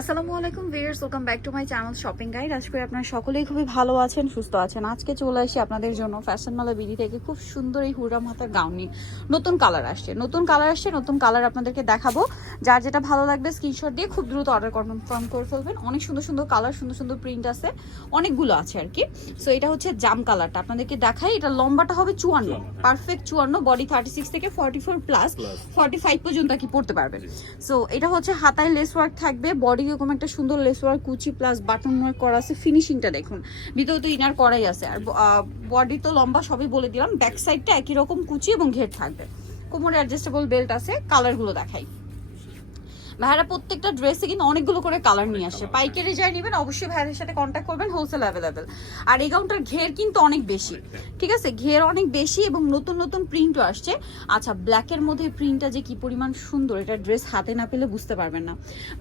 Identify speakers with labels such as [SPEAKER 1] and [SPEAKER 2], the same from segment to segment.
[SPEAKER 1] আসসালামু আলাইকুম viewers welcome back to my channel shopping guide আজকে করি আপনারা সকলেই খুবই ভালো আছেন সুস্থ আছেন। আজকে চলে আসি আপনাদের জন্য ফ্যাশন মালা বিডি থেকে খুব সুন্দর এই হুড়াম হাতার গাউন নিয়ে। নতুন কালার আসছে নতুন কালার আসছে নতুন কালার আপনাদেরকে দেখাবো। যার যেটা ভালো লাগবে স্ক্রিনশট দিয়ে খুব দ্রুত অর্ডার কনফার্ম করে ফেলবেন। অনেক সুন্দর সুন্দর কালার সুন্দর সুন্দর প্রিন্ট আছে অনেকগুলো আছে আর কি। সো এটা হচ্ছে জাম কালারটা আপনাদেরকে দেখাই এটা লম্বাটা হবে চুয়ান্ন। পারফেক্ট চুয়ান্ন বডি থার্টি সিক্স থেকে forty four plus. Forty five পর্যন্ত কি পড়তে পারবেন। সো এটা হচ্ছে হাতায় লেস ওয়ার্ক থাকবে বডি এরকম একটা সুন্দর লেস ওয়ার্ক কুচি প্লাস বাটন ওয়ার্ক করা আছে। ফিনিশিংটা দেখুন। ভিতরে তো ইনার করাই আছে। আর বডি তো লম্বা, সবই বলে দিলাম। ব্যাক সাইডটা একই রকম কুচি এবং ঘের থাকবে। কোমরে অ্যাডজাস্টেবল বেল্ট আছে কালারগুলো দেখাই। ভাইয়ারা প্রত্যেকটা ড্রেসে কিন্তু অনেকগুলো করে কালার নিয়ে আসে। পাইকারি যাই নেবেন অবশ্যই ভাইয়াদের সাথে কন্ট্যাক্ট করবেন হোলসেল অ্যাভেলেবেল আর এই গাউনটার ঘের কিন্তু অনেক বেশি। ঠিক আছে? ঘের অনেক বেশি এবং নতুন নতুন প্রিন্টও আসছে। আচ্ছা ব্ল্যাকের মধ্যে প্রিন্টটা যে কি পরিমাণ সুন্দর এটা ড্রেস হাতে না পেলে বুঝতে পারবেন না।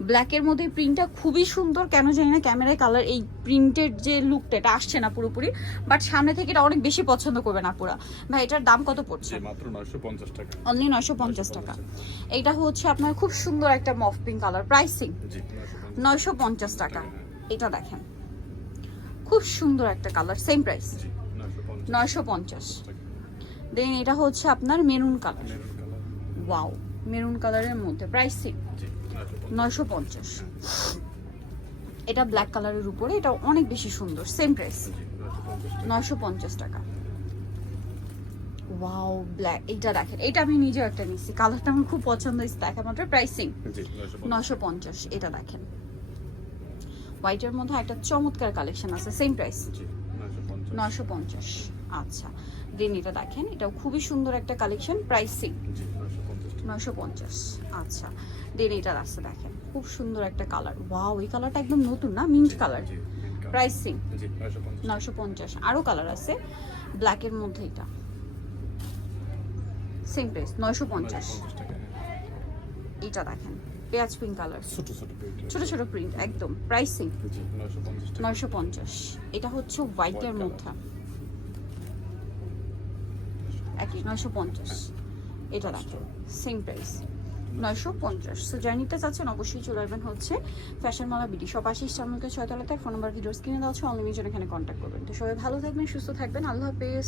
[SPEAKER 1] ব্ল্যাকের মধ্যে প্রিন্টটা খুবই সুন্দর কেন জানি না ক্যামেরায় কালার এই প্রিন্টের যে লুকটা এটা আসছে না পুরোপুরি। বাট সামনে থেকে এটা অনেক বেশি পছন্দ করবে না পুরা ভাই এটার দাম কত পড়ছে?
[SPEAKER 2] মাত্র নয়শো পঞ্চাশ টাকা।
[SPEAKER 1] অনলি নয়শো পঞ্চাশ টাকা। এটা হচ্ছে আপনার খুব সুন্দর একটা মফ পিঙ্ক কালার প্রাইসিং নয়শো পঞ্চাশ টাকা। এটা দেখেন। খুব সুন্দর একটা কালার সেম প্রাইস
[SPEAKER 2] নয়শো পঞ্চাশ।
[SPEAKER 1] দেন এটা হচ্ছে আপনার মেরুন কালার ওয়াও মেরুন কালারের মধ্যে প্রাইসিং নয়শো পঞ্চাশ। এটা ব্ল্যাক কালারের উপরে এটা অনেক বেশি সুন্দর সেম প্রাইস
[SPEAKER 2] নয়শো পঞ্চাশ টাকা।
[SPEAKER 1] ওয়াও ব্ল্যাক এইটা দেখেন এটা আমি নিজেও একটা নিচ্ছি কালারটা আমার খুব পছন্দ হয়েছে দেখা মাত্র প্রাইসিং
[SPEAKER 2] জি নয়শো পঞ্চাশ।
[SPEAKER 1] এটা দেখেন। হোয়াইটের মধ্যে একটা চমৎকার কালেকশন আছে সেম প্রাইস
[SPEAKER 2] জি নয়শো পঞ্চাশ।
[SPEAKER 1] আচ্ছা। দেন এটা দেখেন এটাও খুবই সুন্দর একটা কালেকশন প্রাইসিং
[SPEAKER 2] জি নয়শো পঞ্চাশ
[SPEAKER 1] আচ্ছা। দেন এটার আছে দেখেন খুব সুন্দর একটা কালার ওয়াও এই কালারটা একদম নতুন না মিন্ট কালার। প্রাইসিং
[SPEAKER 2] নয়শো পঞ্চাশ।
[SPEAKER 1] আরও কালার আছে। ব্ল্যাকের মধ্যে এটা। সেম প্রাইস নয়শো পঞ্চাশ।
[SPEAKER 2] হ্যাঁ।
[SPEAKER 1] এটা দেখেন পেঁয়াজ পিঙ্ক কালার
[SPEAKER 2] ছোট ছোট
[SPEAKER 1] ছোট ছোট প্রিন্ট একদম প্রাইসিং
[SPEAKER 2] জি নয়শো পঞ্চাশ
[SPEAKER 1] এটা হচ্ছে হোয়াইটের মধ্যে। একই নয়শো পঞ্চাশ। এটা দেখেন সেম প্রাইস নয়শো পঞ্চাশ। সো যাই নিতে চাচ্ছেন অবশ্যই চলে আসবেন হচ্ছে ফ্যাশন মালা বিডি সব আশিস চামলকে ছয়তলাতে ফোন নাম্বার ভিডিও স্ক্রিনে দেওয়া হচ্ছে অনলাইনের জন্য এখানে কন্ট্যাক্ট করবেন। তো সবাই ভালো থাকবেন সুস্থ থাকবেন। আল্লাহ হাফেজ।